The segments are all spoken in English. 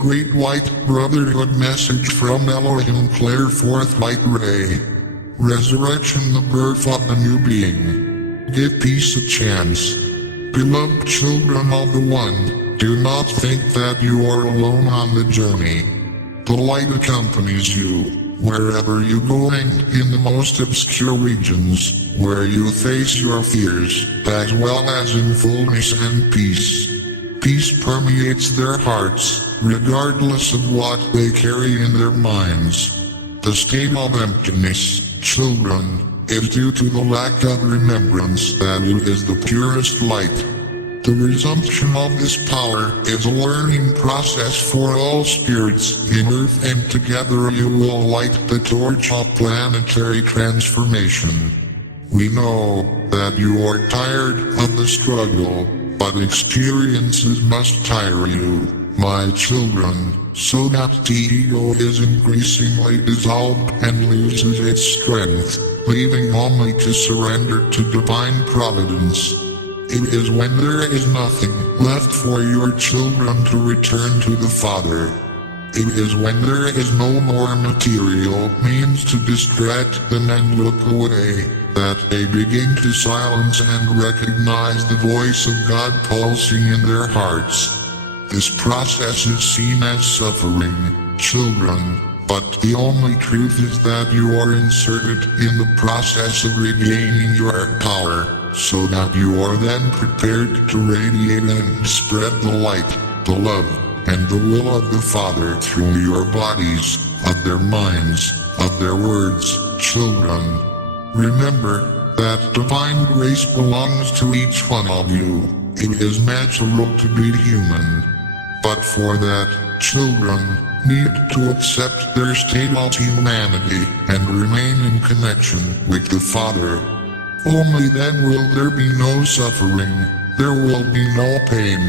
great white Brotherhood message from Elohim flare forth like ray. Resurrection, the birth of a new being. Give peace a chance. Beloved children of the One, do not think that you are alone on the journey. The light accompanies you, wherever you go, and in the most obscure regions, where you face your fears, as well as in fullness and peace. Peace permeates their hearts, regardless of what they carry in their minds. The state of emptiness, children, is due to the lack of remembrance that it is the purest light. The resumption of this power is a learning process for all spirits in Earth, and together you will light the torch of planetary transformation. We know that you are tired of the struggle, but experiences must tire you, my children, so that the ego is increasingly dissolved and loses its strength, leaving only to surrender to divine providence. It is when there is nothing left for your children to return to the Father. It is when there is no more material means to distract them and look away, that they begin to silence and recognize the voice of God pulsing in their hearts. This process is seen as suffering, children, but the only truth is that you are inserted in the process of regaining your power, so that you are then prepared to radiate and spread the light, the love, and the will of the Father through your bodies, of their minds, of their words, children. Remember that divine grace belongs to each one of you. It is natural to be human. But for that, children need to accept their state of humanity and remain in connection with the Father. Only then will there be no suffering, there will be no pain,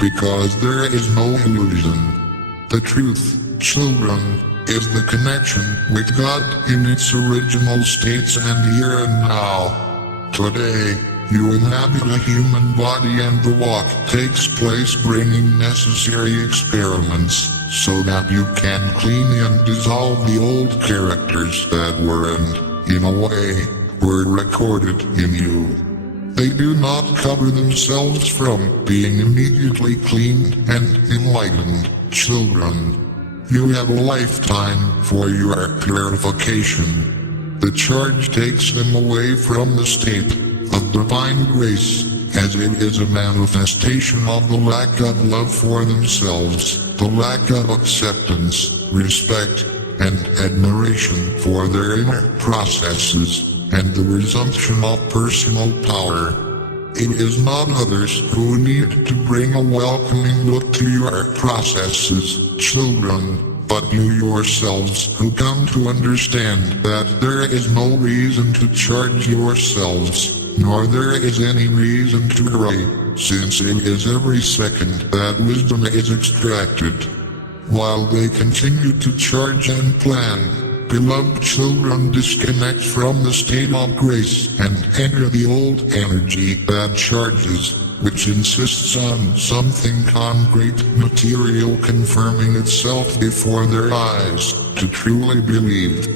because there is no illusion. The truth, children, is the connection with God in its original states and here and now. Today, you inhabit a human body, and the walk takes place bringing necessary experiments, so that you can clean and dissolve the old characters that were and, in a way, were recorded in you. They do not cover themselves from being immediately cleaned and enlightened, children. You have a lifetime for your purification. The charge takes them away from the state of divine grace, as it is a manifestation of the lack of love for themselves, the lack of acceptance, respect, and admiration for their inner processes, and the resumption of personal power. It is not others who need to bring a welcoming look to your processes, children, but you yourselves who come to understand that there is no reason to charge yourselves, nor there is any reason to hurry, since it is every second that wisdom is extracted. While they continue to charge and plan, beloved children disconnect from the state of grace and enter the old energy that charges, which insists on something concrete, material confirming itself before their eyes, to truly believe.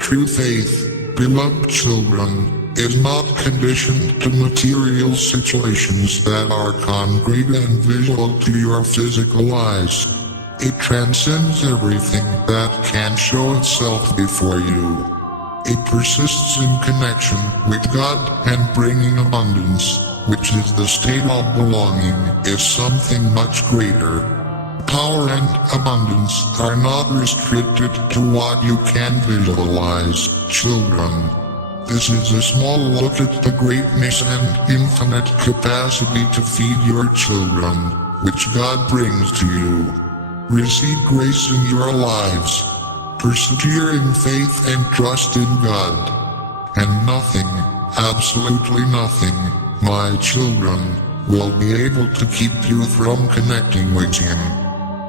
True faith, beloved children, is not conditioned to material situations that are concrete and visual to your physical eyes. It transcends everything that can show itself before you. It persists in connection with God and bringing abundance, which is the state of belonging, is something much greater. Power and abundance are not restricted to what you can visualize, children. This is a small look at the greatness and infinite capacity to feed your children, which God brings to you. Receive grace in your lives. Persevere in faith and trust in God. And nothing, absolutely nothing, my children, will be able to keep you from connecting with Him.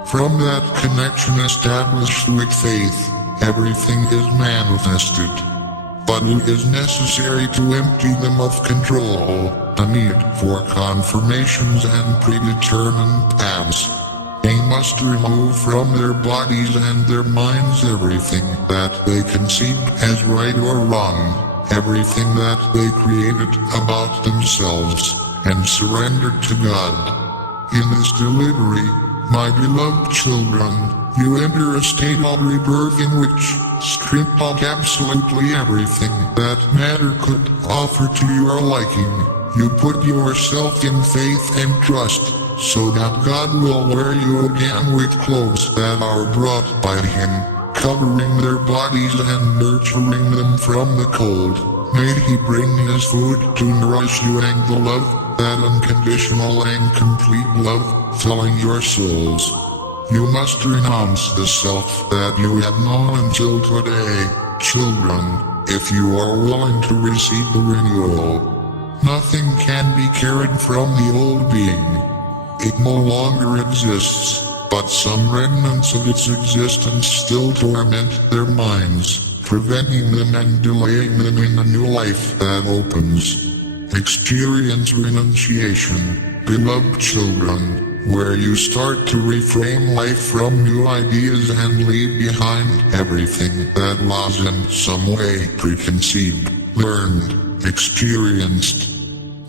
From that connection established with faith, everything is manifested. But it is necessary to empty them of control, the need for confirmations and predetermined paths. They must remove from their bodies and their minds everything that they conceive as right or wrong, everything that they created about themselves, and surrender to God. In this delivery, my beloved children, you enter a state of rebirth in which, stripped of absolutely everything that matter could offer to your liking, you put yourself in faith and trust, so that God will wear you again with clothes that are brought by Him, covering their bodies and nurturing them from the cold. May He bring His food to nourish you and the love, that unconditional and complete love, filling your souls. You must renounce the self that you have known until today, children, if you are willing to receive the renewal. Nothing can be carried from the old being. It no longer exists, but some remnants of its existence still torment their minds, preventing them and delaying them in the new life that opens. Experience renunciation, beloved children, where you start to reframe life from new ideas and leave behind everything that was in some way preconceived, learned, experienced.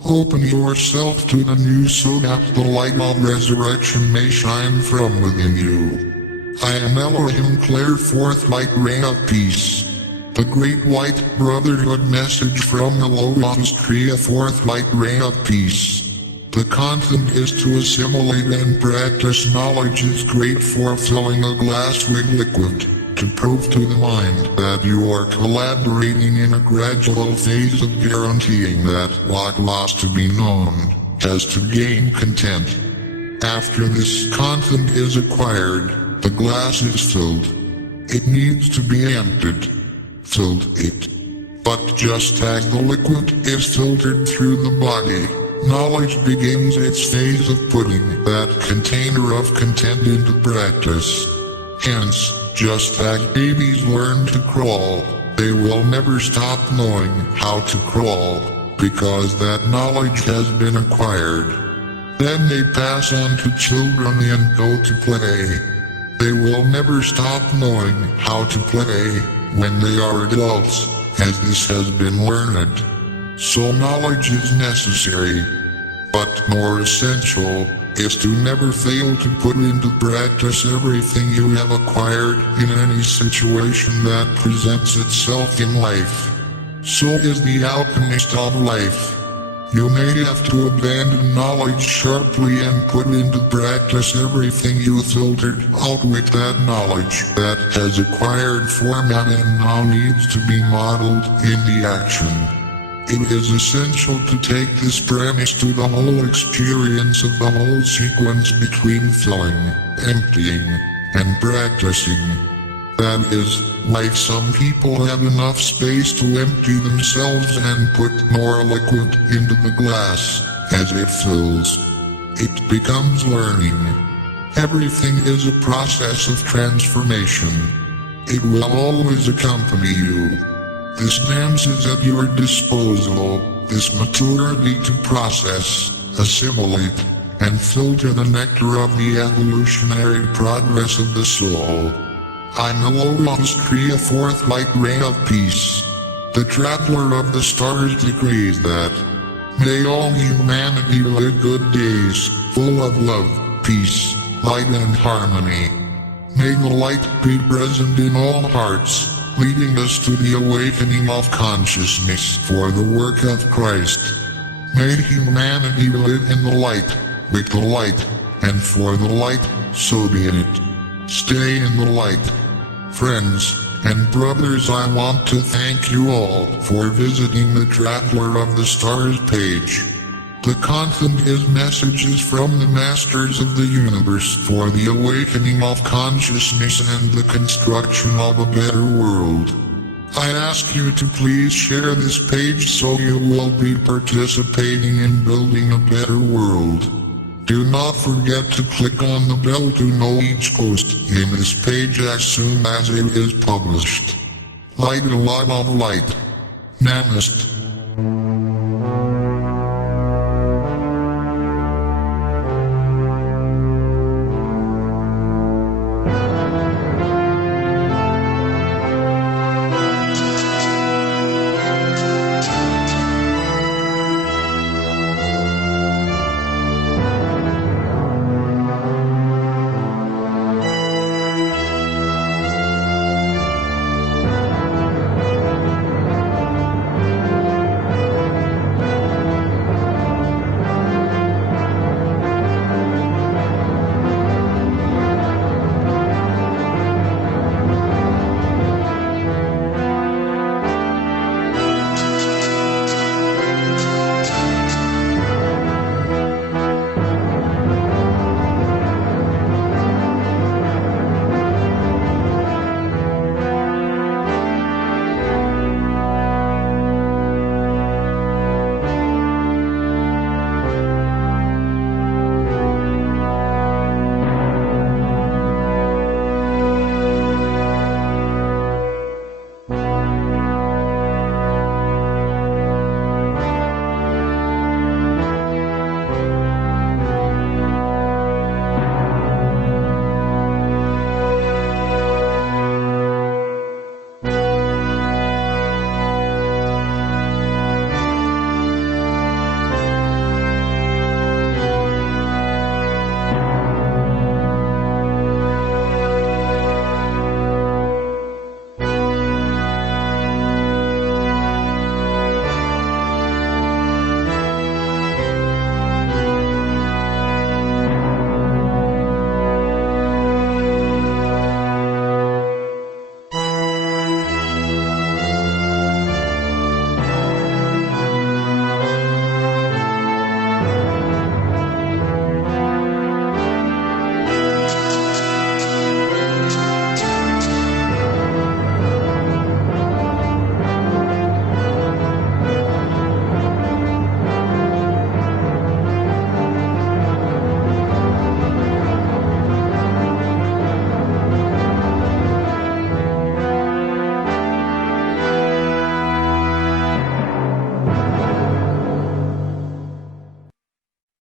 Open yourself to the new so that the light of resurrection may shine from within you. I am Elohim, declare forth like ray of peace. The great white brotherhood message from the Logos tree, a forth like ray of peace. The content is to assimilate and practice knowledge is great for filling a glass with liquid, to prove to the mind that you are collaborating in a gradual phase of guaranteeing that what was to be known has to gain content. After this content is acquired, the glass is filled. It needs to be emptied. Filled it. But just as the liquid is filtered through the body, knowledge begins its phase of putting that container of content into practice. Hence, just as babies learn to crawl, they will never stop knowing how to crawl, because that knowledge has been acquired. Then they pass on to children and go to play. They will never stop knowing how to play when they are adults, as this has been learned. So knowledge is necessary, but more essential is to never fail to put into practice everything you have acquired in any situation that presents itself in life. So is the alchemist of life. You may have to abandon knowledge sharply and put into practice everything you filtered out with that knowledge that has acquired format and now needs to be modeled in the action. It is essential to take this premise to the whole experience of the whole sequence between filling, emptying, and practicing. That is, like some people have enough space to empty themselves and put more liquid into the glass. As it fills, it becomes learning. Everything is a process of transformation. It will always accompany you. This dance is at your disposal, this maturity to process, assimilate, and filter the nectar of the evolutionary progress of the soul. I'm the Logos tree, a forth like ray of peace. The traveler of the stars decrees that may all humanity live good days, full of love, peace, light and harmony. May the light be present in all hearts, leading us to the awakening of consciousness for the work of Christ. May humanity live in the light, with the light, and for the light, so be it. Stay in the light. Friends and brothers, I want to thank you all for visiting the Traveler of the Stars page. The content is messages from the Masters of the Universe for the awakening of consciousness and the construction of a better world. I ask you to please share this page so you will be participating in building a better world. Do not forget to click on the bell to know each post in this page as soon as it is published. Light a lot of light. Namaste.